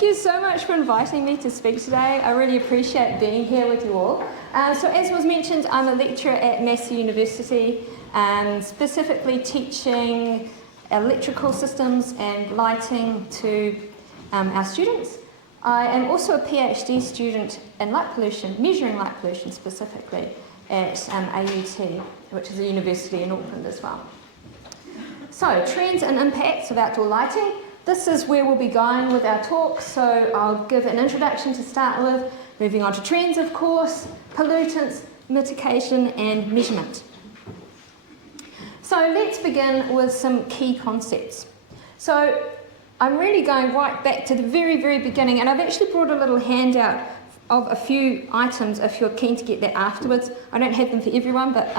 thank you so much for inviting me to speak today. I really appreciate being here with you all. So as was mentioned, I'm a lecturer at Massey University, specifically teaching electrical systems and lighting to our students. I am also a PhD student in light pollution, measuring light pollution specifically, at AUT, which is a university in Auckland as well. So, trends and impacts of outdoor lighting. This is where we'll be going with our talk, so I'll give an introduction to start with, moving on to trends, of course, pollutants, mitigation and measurement. So let's begin with some key concepts. So I'm really going right back to the very, very beginning, and I've actually brought a little handout of a few items if you're keen to get that afterwards. I don't have them for everyone, but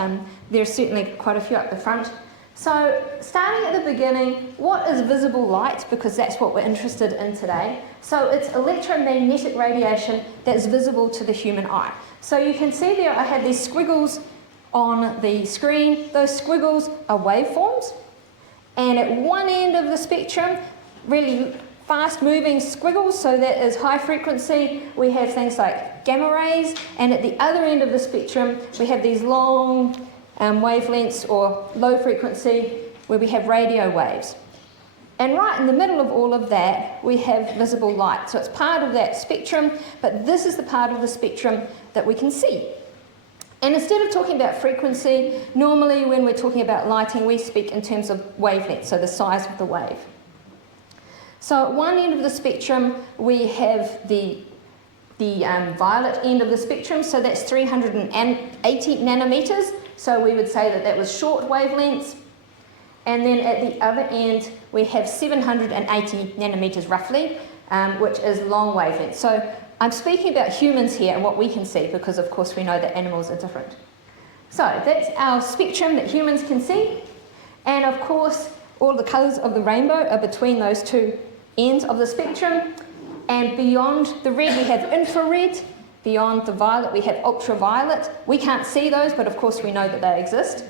there's certainly quite a few up the front. So starting at the beginning, what is visible light? Because that's what we're interested in today. So it's electromagnetic radiation that's visible to the human eye. So you can see there I have these squiggles on the screen. Those squiggles are waveforms. And at one end of the spectrum, really fast moving squiggles, so that is high frequency, we have things like gamma rays. And at the other end of the spectrum, we have these long wavelengths or low frequency where we have radio waves. And right in the middle of all of that we have visible light. So it's part of that spectrum, but this is the part of the spectrum that we can see. And instead of talking about frequency, normally when we're talking about lighting we speak in terms of wavelength, so the size of the wave. So at one end of the spectrum we have the violet end of the spectrum, so that's 380 nanometers. So we would say that that was short wavelengths. And then at the other end, we have 780 nanometers roughly, which is long wavelengths. So I'm speaking about humans here and what we can see, because of course we know that animals are different. So that's our spectrum that humans can see. And of course, all the colours of the rainbow are between those two ends of the spectrum. And beyond the red, we have infrared. Beyond the violet, we have ultraviolet. We can't see those, but of course we know that they exist.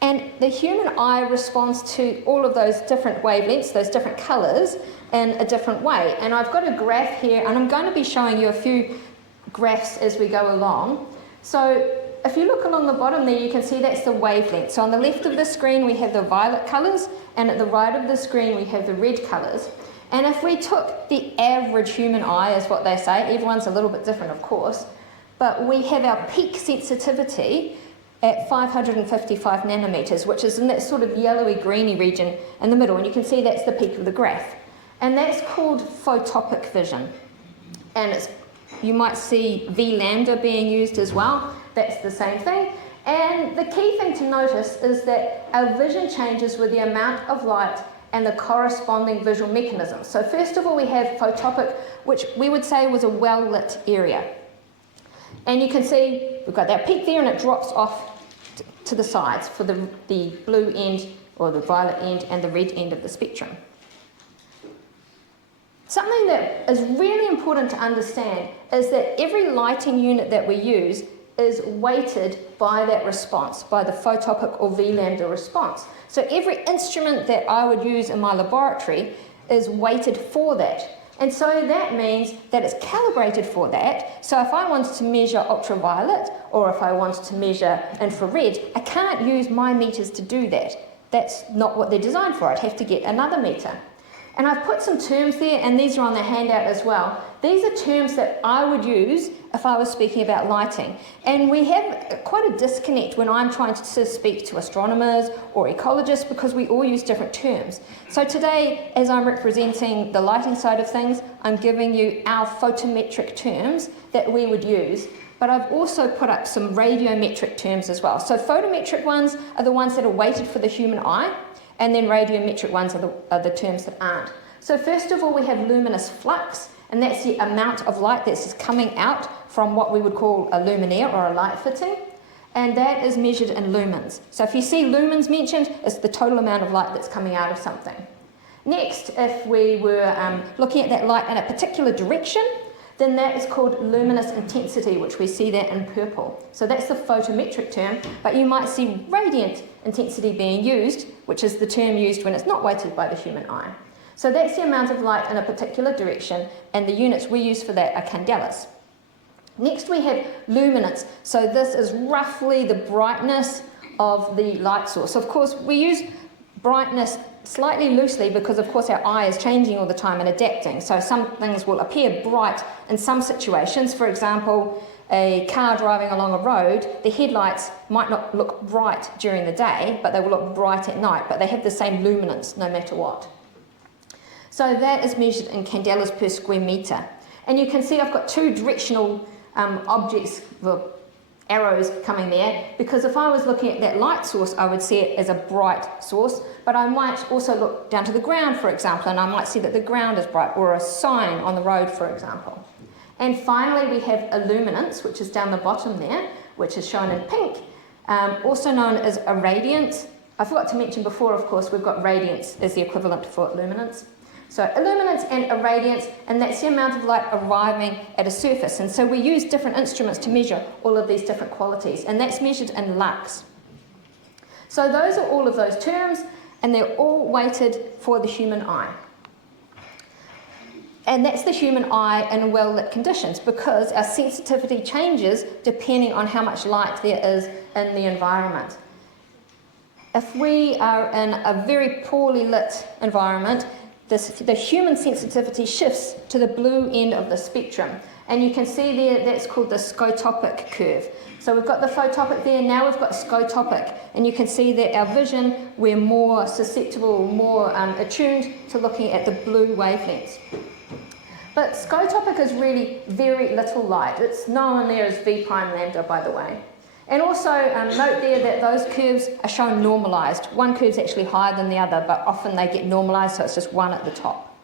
And the human eye responds to all of those different wavelengths, those different colours, in a different way. And I've got a graph here, and I'm going to be showing you a few graphs as we go along. So if you look along the bottom there, you can see that's the wavelength. So on the left of the screen, we have the violet colours, and at the right of the screen, we have the red colours. And if we took the average human eye, is what they say, everyone's a little bit different of course, but we have our peak sensitivity at 555 nanometers, which is in that sort of yellowy greeny region in the middle, and you can see that's the peak of the graph. And that's called photopic vision. And you might see V lambda being used as well, that's the same thing. And the key thing to notice is that our vision changes with the amount of light and the corresponding visual mechanism. So first of all we have photopic, which we would say was a well-lit area. And you can see we've got that peak there and it drops off to the sides for the blue end or the violet end and the red end of the spectrum. Something that is really important to understand is that every lighting unit that we use is weighted by that response, by the photopic or V lambda response. So every instrument that I would use in my laboratory is weighted for that. And so that means that it's calibrated for that. So if I wanted to measure ultraviolet or if I wanted to measure infrared, I can't use my meters to do that. That's not what they're designed for. I'd have to get another meter. And I've put some terms there, and these are on the handout as well. These are terms that I would use if I was speaking about lighting. And we have quite a disconnect when I'm trying to speak to astronomers or ecologists, because we all use different terms. So today, as I'm representing the lighting side of things, I'm giving you our photometric terms that we would use. But I've also put up some radiometric terms as well. So photometric ones are the ones that are weighted for the human eye, and then radiometric ones are the terms that aren't. So first of all, we have luminous flux, and that's the amount of light that's coming out from what we would call a luminaire or a light fitting, and that is measured in lumens. So if you see lumens mentioned, it's the total amount of light that's coming out of something. Next, if we were looking at that light in a particular direction, then that is called luminous intensity, which we see that in purple. So that's the photometric term, but you might see radiant intensity being used, which is the term used when it's not weighted by the human eye. So that's the amount of light in a particular direction, and the units we use for that are candelas. Next we have luminance. So this is roughly the brightness of the light source. Of course, we use brightness slightly loosely because, of course, our eye is changing all the time and adapting. So some things will appear bright in some situations. For example, a car driving along a road, the headlights might not look bright during the day, but they will look bright at night, but they have the same luminance no matter what. So that is measured in candelas per square metre. And you can see I've got two directional objects, well, arrows coming there, because if I was looking at that light source, I would see it as a bright source, but I might also look down to the ground, for example, and I might see that the ground is bright, or a sign on the road, for example. And finally, we have illuminance, which is down the bottom there, which is shown in pink, also known as irradiance. I forgot to mention before, of course, we've got radiance as the equivalent for illuminance. So illuminance and irradiance, and that's the amount of light arriving at a surface. And so we use different instruments to measure all of these different qualities, and that's measured in lux. So those are all of those terms, and they're all weighted for the human eye. And that's the human eye in well-lit conditions, because our sensitivity changes depending on how much light there is in the environment. If we are in a very poorly lit environment, the human sensitivity shifts to the blue end of the spectrum. And you can see there, that's called the scotopic curve. So we've got the photopic there, now we've got scotopic. And you can see that our vision, we're more susceptible, more attuned to looking at the blue wavelengths. But scotopic is really very little light. It's known there as V prime lambda, by the way. And also note there that those curves are shown normalised. One curve's actually higher than the other, but often they get normalised, so it's just one at the top.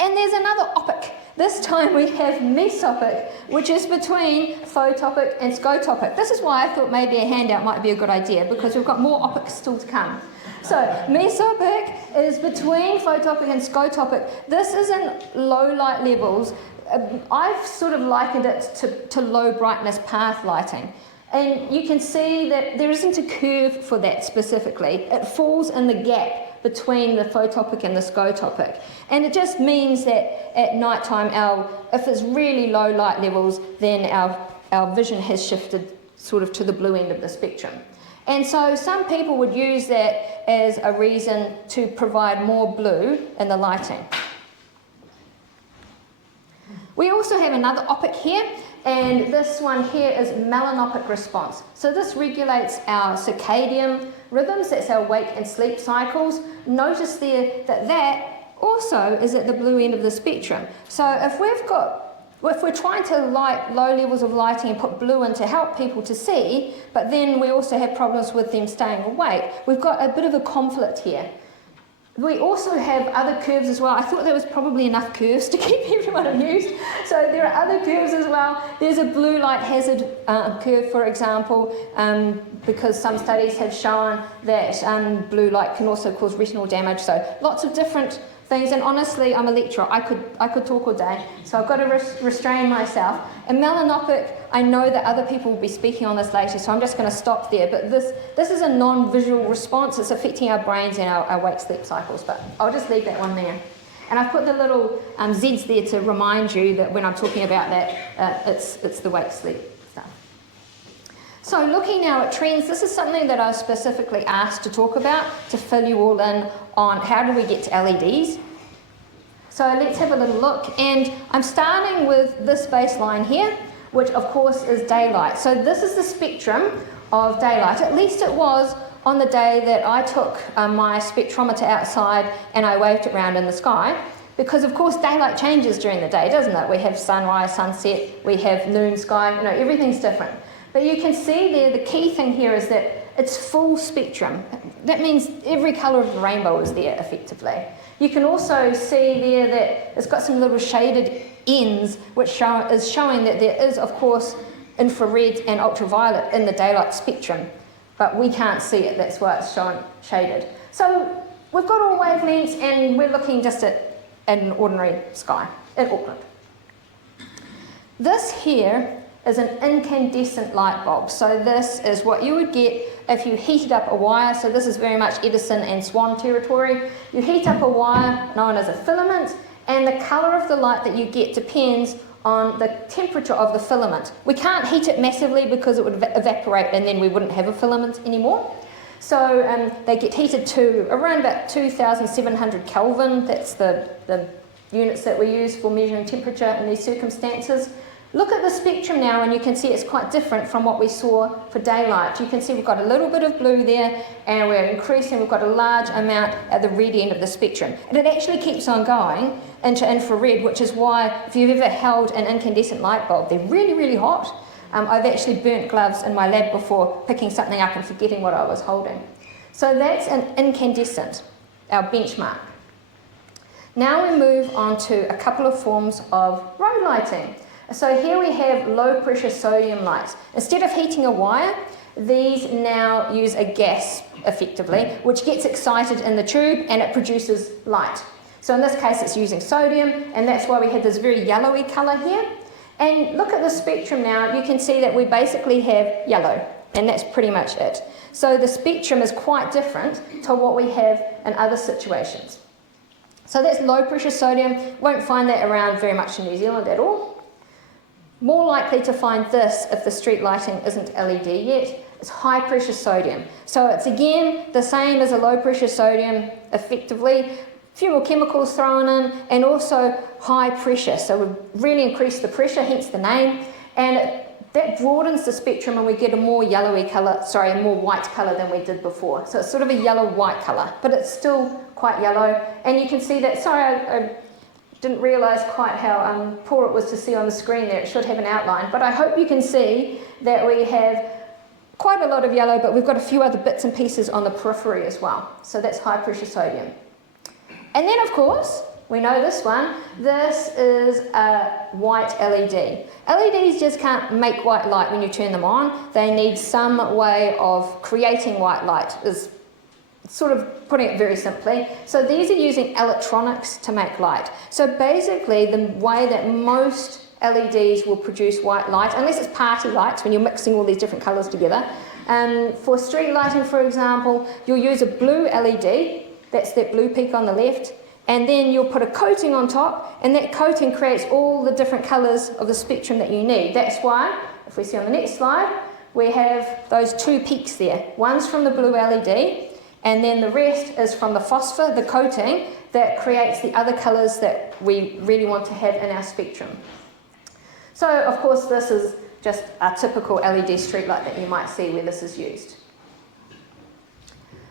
And there's another opic. This time we have mesopic, which is between photopic and scotopic. This is why I thought maybe a handout might be a good idea, because we've got more opics still to come. So mesopic is between photopic and scotopic. This is in low light levels. I've sort of likened it to low brightness path lighting. And you can see that there isn't a curve for that specifically. It falls in the gap between the photopic and the scotopic. And it just means that at night time, if it's really low light levels, then our vision has shifted sort of to the blue end of the spectrum. And so some people would use that as a reason to provide more blue in the lighting. We also have another opic here, and this one here is melanopic response. So this regulates our circadian rhythms, that's our wake and sleep cycles. Notice there that also is at the blue end of the spectrum. So if we're trying to light low levels of lighting and put blue in to help people to see, but then we also have problems with them staying awake, we've got a bit of a conflict here. We also have other curves as well. I thought there was probably enough curves to keep everyone amused. So there are other curves as well. There's a blue light hazard curve, for example, because some studies have shown that blue light can also cause retinal damage. So lots of different things. And honestly, I'm a lecturer. I could talk all day. So I've got to restrain myself. And melanopic, I know that other people will be speaking on this later, so I'm just going to stop there. But this is a non-visual response. It's affecting our brains and our wake-sleep cycles. But I'll just leave that one there. And I've put the little Zs there to remind you that when I'm talking about that, it's the wake-sleep stuff. So looking now at trends, this is something that I was specifically asked to talk about to fill you all in on how do we get to LEDs. So let's have a little look, and I'm starting with this baseline here, which of course is daylight. So this is the spectrum of daylight, at least it was on the day that I took my spectrometer outside and I waved it around in the sky, because of course daylight changes during the day, doesn't it? We have sunrise, sunset, we have noon sky, everything's different. But you can see there, the key thing here is that it's full spectrum. That means every colour of the rainbow is there effectively. You can also see there that it's got some little shaded ends, which is showing that there is, of course, infrared and ultraviolet in the daylight spectrum, but we can't see it, that's why it's shown shaded. So we've got all wavelengths, and we're looking just at an ordinary sky in Auckland. This here is an incandescent light bulb. So this is what you would get if you heated up a wire, so this is very much Edison and Swan territory, you heat up a wire known as a filament, and the colour of the light that you get depends on the temperature of the filament. We can't heat it massively because it would evaporate and then we wouldn't have a filament anymore. So they get heated to around about 2,700 Kelvin. That's the units that we use for measuring temperature in these circumstances. Look at the spectrum now and you can see it's quite different from what we saw for daylight. You can see we've got a little bit of blue there and we're increasing, we've got a large amount at the red end of the spectrum. And it actually keeps on going into infrared, which is why if you've ever held an incandescent light bulb, they're really, really hot. I've actually burnt gloves in my lab before picking something up and forgetting what I was holding. So that's an incandescent, our benchmark. Now we move on to a couple of forms of road lighting. So here we have low pressure sodium lights. Instead of heating a wire, these now use a gas effectively, which gets excited in the tube and it produces light. So in this case it's using sodium, and that's why we have this very yellowy colour here. And look at the spectrum now, you can see that we basically have yellow, and that's pretty much it. So the spectrum is quite different to what we have in other situations. So that's low pressure sodium, won't find that around very much in New Zealand at all. More likely to find this if the street lighting isn't LED yet, is high pressure sodium. So it's again the same as a low pressure sodium effectively, few more chemicals thrown in, and also high pressure. So we really increase the pressure, hence the name, and that broadens the spectrum and we get a more yellowy colour, sorry, a more white colour than we did before. So it's sort of a yellow-white colour, but it's still quite yellow. And you can see that, sorry, I didn't realise quite how poor it was to see on the screen there. It should have an outline, but I hope you can see that we have quite a lot of yellow, but we've got a few other bits and pieces on the periphery as well. So that's high pressure sodium. And then of course, we know this one, this is a white LED. LEDs just can't make white light when you turn them on. They need some way of creating white light, is sort of putting it very simply. So these are using electronics to make light. So basically the way that most LEDs will produce white light, unless it's party lights when you're mixing all these different colours together. For street lighting, for example, you'll use a blue LED, that's that blue peak on the left, and then you'll put a coating on top, and that coating creates all the different colours of the spectrum that you need. That's why, if we see on the next slide, we have those two peaks there. One's from the blue LED, and then the rest is from the phosphor, the coating, that creates the other colours that we really want to have in our spectrum. So, of course, this is just a typical LED streetlight that you might see where this is used.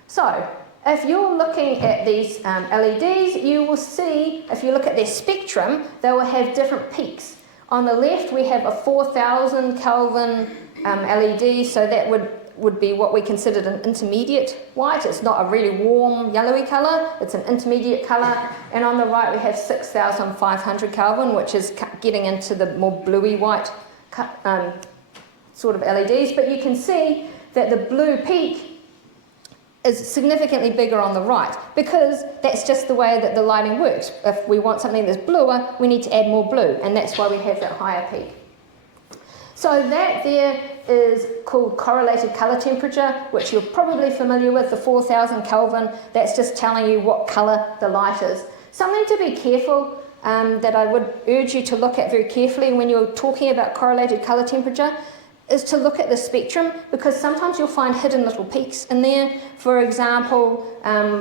So, if you're looking at these LEDs, you will see, if you look at their spectrum, they will have different peaks. On the left, we have a 4,000 Kelvin LED, so that would be what we considered an intermediate white. It's not a really warm yellowy colour, it's an intermediate colour. And on the right, we have 6,500 Kelvin, which is getting into the more bluey white sort of LEDs. But you can see that the blue peak is significantly bigger on the right, because that's just the way that the lighting works. If we want something that's bluer, we need to add more blue, and that's why we have that higher peak. So that there is called correlated colour temperature, which you're probably familiar with, the 4,000 Kelvin. That's just telling you what colour the light is. Something to be careful that I would urge you to look at very carefully when you're talking about correlated colour temperature is to look at the spectrum, because sometimes you'll find hidden little peaks in there. For example,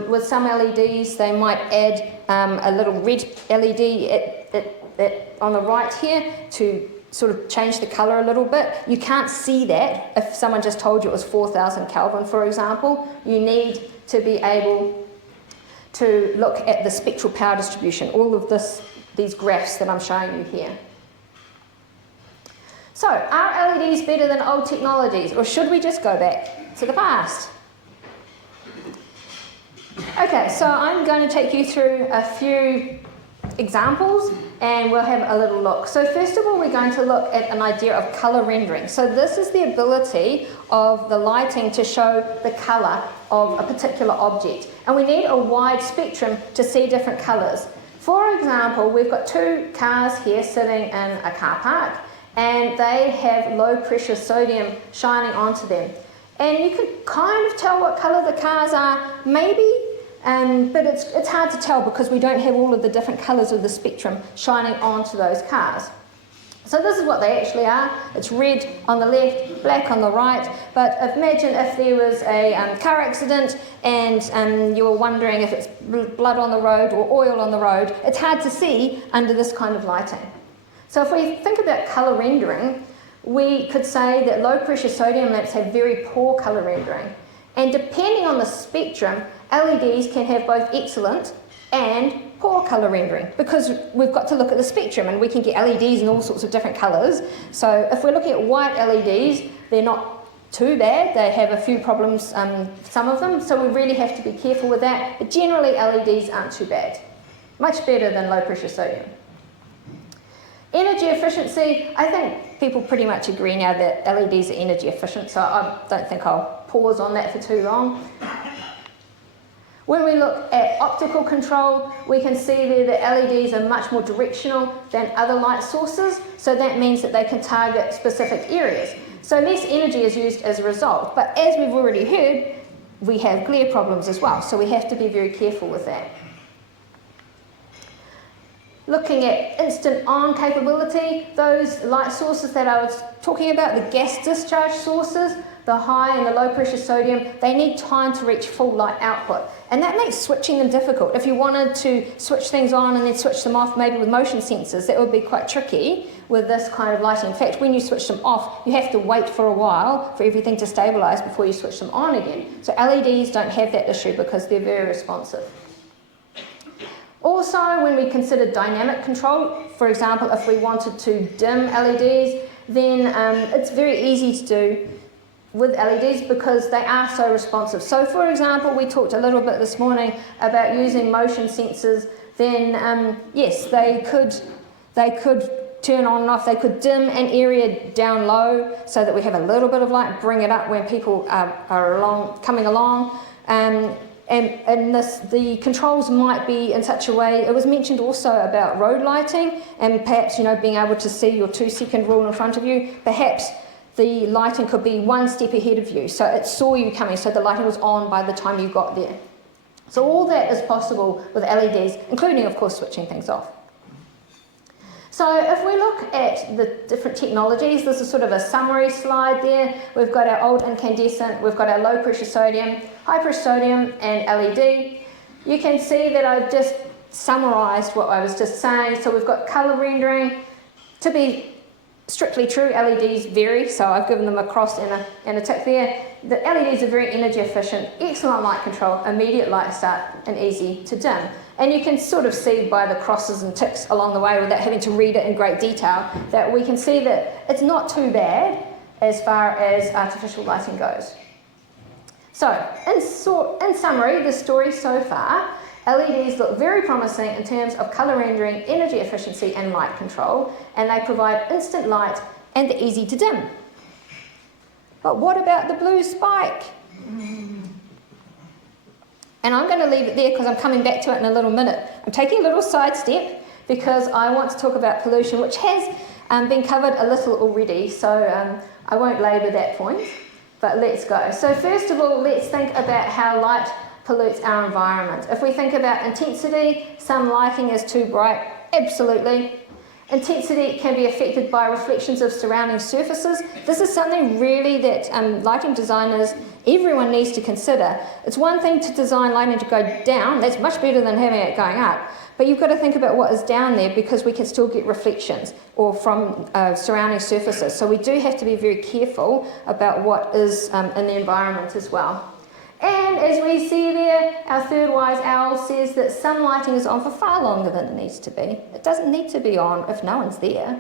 with some LEDs, they might add a little red LED on the right here to sort of change the colour a little bit. You can't see that if someone just told you it was 4,000 Kelvin, for example. You need to be able to look at the spectral power distribution, all of these graphs that I'm showing you here. So, are LEDs better than old technologies, or should we just go back to the past? Okay, so I'm going to take you through a few examples and we'll have a little look. So first of all, we're going to look at an idea of colour rendering. So this is the ability of the lighting to show the colour of a particular object. And we need a wide spectrum to see different colours. For example, we've got two cars here sitting in a car park, and they have low pressure sodium shining onto them. And you can kind of tell what colour the cars are, maybe, but it's hard to tell because we don't have all of the different colours of the spectrum shining onto those cars. So this is what they actually are. It's red on the left, black on the right. But imagine if there was a car accident and you were wondering if it's blood on the road or oil on the road. It's hard to see under this kind of lighting. So if we think about colour rendering, we could say that low pressure sodium lamps have very poor colour rendering. And depending on the spectrum, LEDs can have both excellent and poor colour rendering, because we've got to look at the spectrum and we can get LEDs in all sorts of different colours. So if we're looking at white LEDs, they're not too bad. They have a few problems, some of them, so we really have to be careful with that. But generally LEDs aren't too bad. Much better than low pressure sodium. Energy efficiency, I think people pretty much agree now that LEDs are energy efficient, so I don't think I'll pause on that for too long. When we look at optical control, we can see there that LEDs are much more directional than other light sources, so that means that they can target specific areas. So less energy is used as a result, but as we've already heard, we have glare problems as well, so we have to be very careful with that. Looking at instant on capability, those light sources that I was talking about, the gas discharge sources, the high and the low pressure sodium, they need time to reach full light output. And that makes switching them difficult. If you wanted to switch things on and then switch them off, maybe with motion sensors, that would be quite tricky with this kind of lighting. In fact, when you switch them off, you have to wait for a while for everything to stabilize before you switch them on again. So LEDs don't have that issue because they're very responsive. Also, when we consider dynamic control, for example, if we wanted to dim LEDs, then it's very easy to do with LEDs because they are so responsive. So for example, we talked a little bit this morning about using motion sensors. Then yes, they could turn on and off. They could dim an area down low so that we have a little bit of light, bring it up when people are coming along. And the controls might be in such a way. It was mentioned also about road lighting and perhaps, being able to see your 2-second rule in front of you. Perhaps the lighting could be one step ahead of you, so it saw you coming, so the lighting was on by the time you got there. So all that is possible with LEDs, including, of course, switching things off. So if we look at the different technologies, this is sort of a summary slide there. We've got our old incandescent, we've got our low pressure sodium, high pressure sodium, and LED. You can see that I've just summarised what I was just saying. So we've got colour rendering. To be strictly true, LEDs vary, so I've given them a cross and a tick there. The LEDs are very energy efficient, excellent light control, immediate light start, and easy to dim. And you can sort of see by the crosses and ticks along the way without having to read it in great detail that we can see that it's not too bad as far as artificial lighting goes. So, in summary, the story so far, LEDs look very promising in terms of colour rendering, energy efficiency and light control, and they provide instant light and they're easy to dim. But what about the blue spike? And I'm going to leave it there because I'm coming back to it in a little minute. I'm taking a little side step because I want to talk about pollution, which has been covered a little already, so I won't labour that point, but let's go. So first of all, let's think about how light pollutes our environment. If we think about intensity, some lighting is too bright, absolutely. Intensity can be affected by reflections of surrounding surfaces. This is something really that lighting designers, everyone needs to consider. It's one thing to design lighting to go down, that's much better than having it going up, but you've got to think about what is down there because we can still get reflections or from surrounding surfaces. So we do have to be very careful about what is in the environment as well. And as we see there, our third wise owl says that some lighting is on for far longer than it needs to be. It doesn't need to be on if no one's there.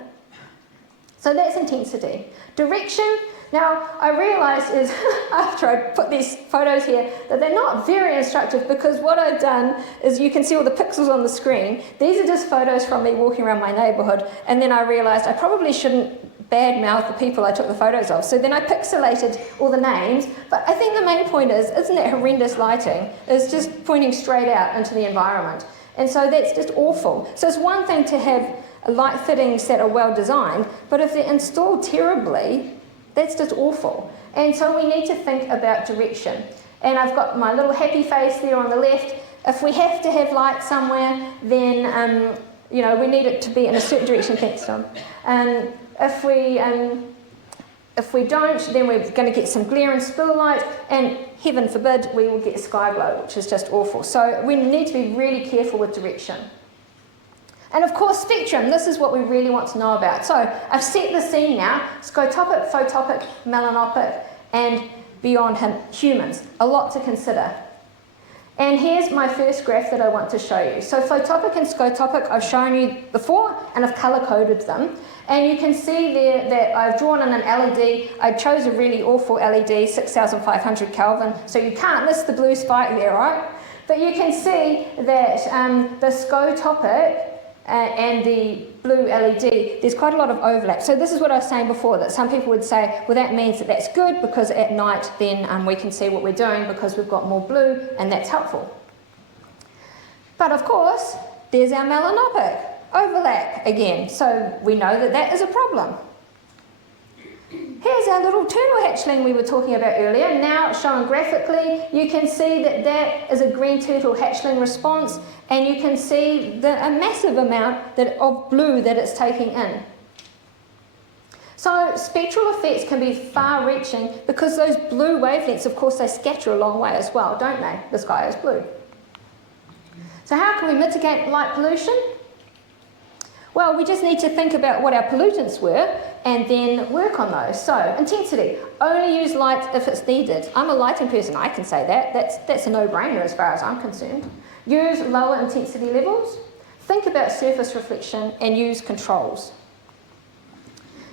So that's intensity. Direction, now I realised is, after I put these photos here, that they're not very instructive because what I've done is you can see all the pixels on the screen. These are just photos from me walking around my neighbourhood, and then I realised I probably shouldn't badmouth the people I took the photos of. So then I pixelated all the names, but I think the main point is, isn't it horrendous lighting? It's just pointing straight out into the environment. And so that's just awful. So it's one thing to have light fittings that are well designed, but if they're installed terribly, That's just awful. And so we need to think about direction. And I've got my little happy face there on the left. If we have to have light somewhere, then we need it to be in a certain direction. Thanks, Tom. If we don't, then we're going to get some glare and spill light, and heaven forbid, we will get sky glow, which is just awful. So we need to be really careful with direction. And of course, spectrum, this is what we really want to know about. So I've set the scene now: scotopic, photopic, melanopic, and beyond humans. A lot to consider. And here's my first graph that I want to show you. So photopic and scotopic I've shown you before, and I've colour-coded them. And you can see there that I've drawn in an LED. I chose a really awful LED, 6,500 Kelvin, so you can't miss the blue spike there, right? But you can see that the scotopic and the blue LED, there's quite a lot of overlap. So this is what I was saying before, that some people would say, well, that means that that's good because at night then we can see what we're doing because we've got more blue, and that's helpful. But of course, there's our melanopic overlap again, so we know that that is a problem. Here's our little turtle hatchling we were talking about earlier. Now shown graphically, you can see that that is a green turtle hatchling response, and you can see a massive amount of blue that it's taking in. So spectral effects can be far-reaching because those blue wavelengths, of course, they scatter a long way as well, don't they? The sky is blue. So how can we mitigate light pollution? Well, we just need to think about what our pollutants were and then work on those. So, intensity. Only use light if it's needed. I'm a lighting person, I can say that. That's a no-brainer as far as I'm concerned. Use lower intensity levels. Think about surface reflection and use controls.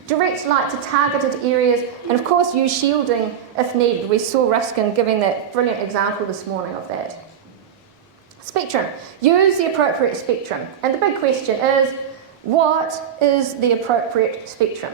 Direct light to targeted areas, and of course use shielding if needed. We saw Ruskin giving that brilliant example this morning of that. Spectrum. Use the appropriate spectrum. And the big question is, what is the appropriate spectrum?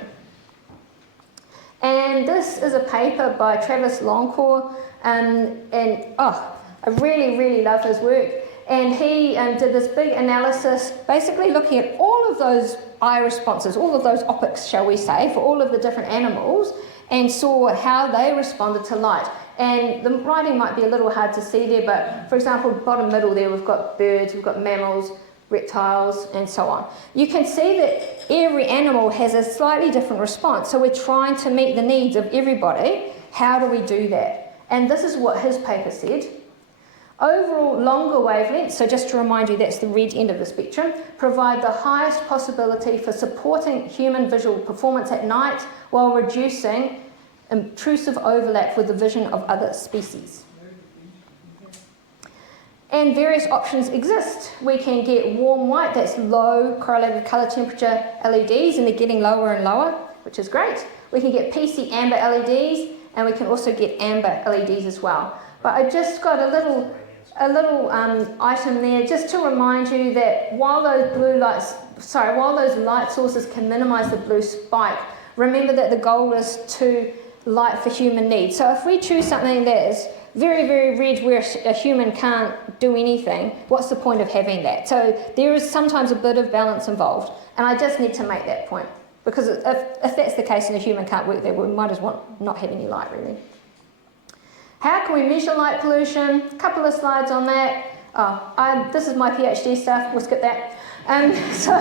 And this is a paper by Travis Longcore, and I really, really love his work. And he did this big analysis, basically looking at all of those eye responses, all of those opics, shall we say, for all of the different animals, and saw how they responded to light. And the writing might be a little hard to see there, but for example, bottom middle there, we've got birds, we've got mammals, reptiles, and so on. You can see that every animal has a slightly different response, so we're trying to meet the needs of everybody. How do we do that? And this is what his paper said. Overall, longer wavelengths, so just to remind you, that's the red end of the spectrum, provide the highest possibility for supporting human visual performance at night while reducing intrusive overlap with the vision of other species. And various options exist. We can get warm white, that's low correlated colour temperature LEDs, and they're getting lower and lower, which is great. We can get PC amber LEDs, and we can also get amber LEDs as well. But I just got a little item there just to remind you that while those light sources can minimise the blue spike, remember that the goal is to light for human needs. So if we choose something that is very, very red where a human can't do anything, what's the point of having that? So there is sometimes a bit of balance involved, and I just need to make that point, because if that's the case and a human can't work there, we might as well not have any light, really. How can we measure light pollution? A couple of slides on that. This is my PhD stuff, we'll skip that. So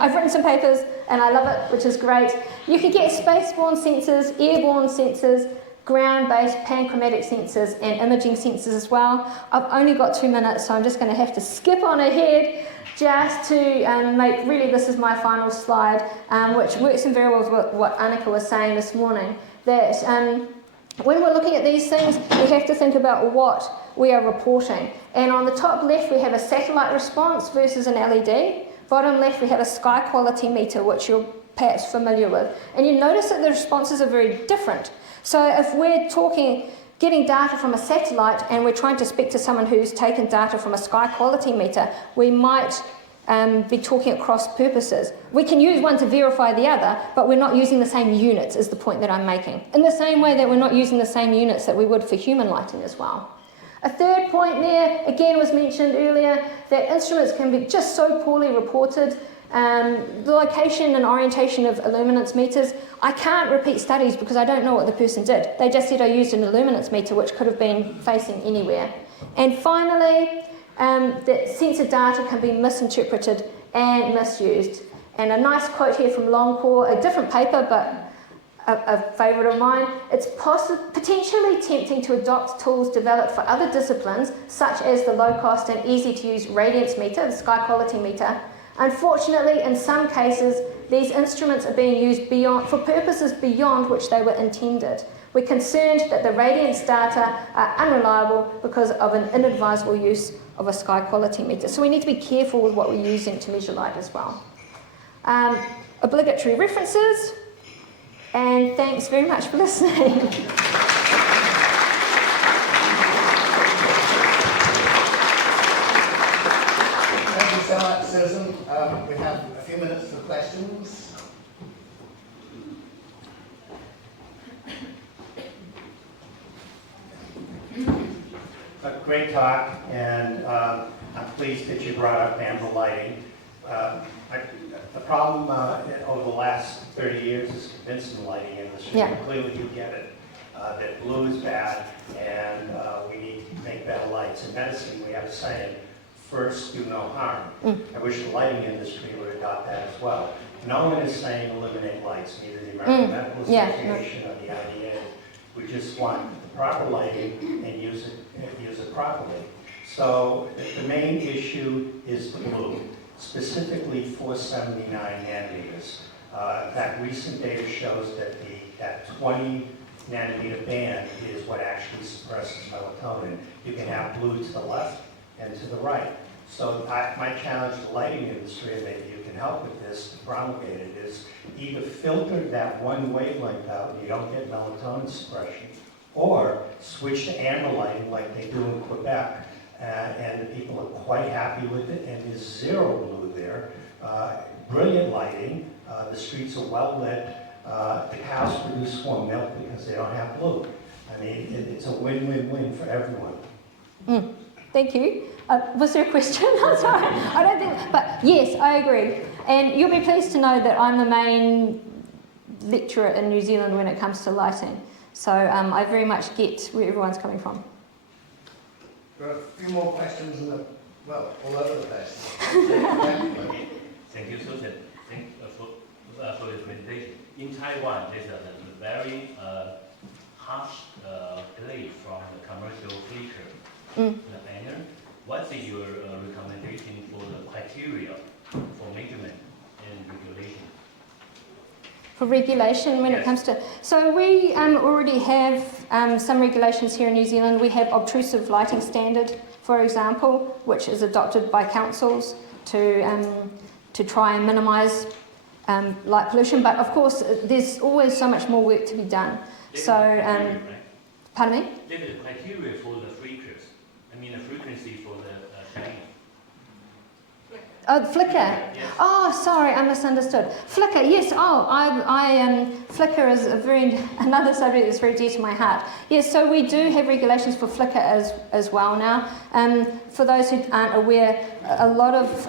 I've written some papers and I love it, which is great. You can get spaceborne sensors, airborne sensors, ground-based panchromatic sensors, and imaging sensors as well. I've only got 2 minutes, so I'm just going to have to skip on ahead just to make, really this is my final slide, which works in very well with what Annika was saying this morning, that when we're looking at these things, we have to think about what we are reporting. And on the top left, we have a satellite response versus an LED. Bottom left, we have a sky quality meter, which you're perhaps familiar with. And you notice that the responses are very different. So if we're getting data from a satellite and we're trying to speak to someone who's taken data from a sky quality meter, we might be talking at cross purposes. We can use one to verify the other, but we're not using the same units, is the point that I'm making. In the same way that we're not using the same units that we would for human lighting as well. A third point there, again, was mentioned earlier, that instruments can be just so poorly reported The location and orientation of illuminance meters, I can't repeat studies because I don't know what the person did. They just said I used an illuminance meter which could have been facing anywhere. And finally, that sensor data can be misinterpreted and misused. And a nice quote here from Longcore, a different paper but a favourite of mine, it's potentially tempting to adopt tools developed for other disciplines such as the low cost and easy to use radiance meter, the sky quality meter. Unfortunately, in some cases, these instruments are being used for purposes beyond which they were intended. We're concerned that the radiance data are unreliable because of an inadvisable use of a sky quality meter. So we need to be careful with what we're using to measure light as well. Obligatory references, and thanks very much for listening. Thank you so much, Susan. We have a few minutes for questions. A great talk, and I'm pleased that you brought up amber lighting. The problem over the last 30 years is convincing the lighting industry. Yeah. Clearly you get it, that blue is bad, and we need to make better lights. In medicine, we have a saying, first do no harm. I wish the lighting industry would adopt that as well. No one is saying eliminate lights, neither the American Medical Association or the IDA. We just want the proper lighting and use it properly. So the main issue is the blue, specifically 479 nanometers. In fact, recent data shows that that 20 nanometer band is what actually suppresses melatonin. You can have blue to the left and to the right. So my challenge to the lighting industry, and maybe you can help with this, to promulgate it, is either filter that one wavelength out and you don't get melatonin suppression, or switch to amber lighting like they do in Quebec, and the people are quite happy with it, and there's zero blue there. Brilliant lighting, the streets are well lit, the cows produce more milk because they don't have blue. I mean, it's a win-win-win for everyone. Thank you. Was there a question? I'm sorry. I don't think, but yes, I agree. And you'll be pleased to know that I'm the main lecturer in New Zealand when it comes to lighting. So I very much get where everyone's coming from. There are a few more questions, all over the place. Thank you, Susan. Thank for the presentation. In Taiwan, there's a very harsh delay from the commercial feature. The banner. What's your recommendation for the criteria for measurement and regulation? For regulation when it comes to... So we already have some regulations here in New Zealand. We have obtrusive lighting standard, for example, which is adopted by councils to try and minimise light pollution. But of course, there's always so much more work to be done. So, pardon me? There is a criteria for the frequency. I mean, the frequency for the shining. Oh, flicker. Yes. Oh, sorry, I misunderstood. Flicker, yes. Oh, flicker is another subject that's very dear to my heart. Yes, so we do have regulations for flicker as well now. For those who aren't aware, a lot of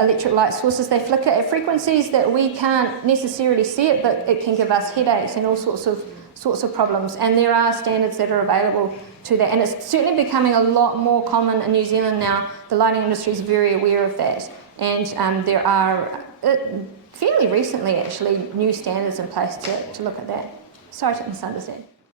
electric light sources, they flicker at frequencies that we can't necessarily see it, but it can give us headaches and all sorts of problems. And there are standards that are available to that, and it's certainly becoming a lot more common in New Zealand now. The lighting industry is very aware of that. And there are, fairly recently actually, new standards in place to look at that. Sorry to misunderstand.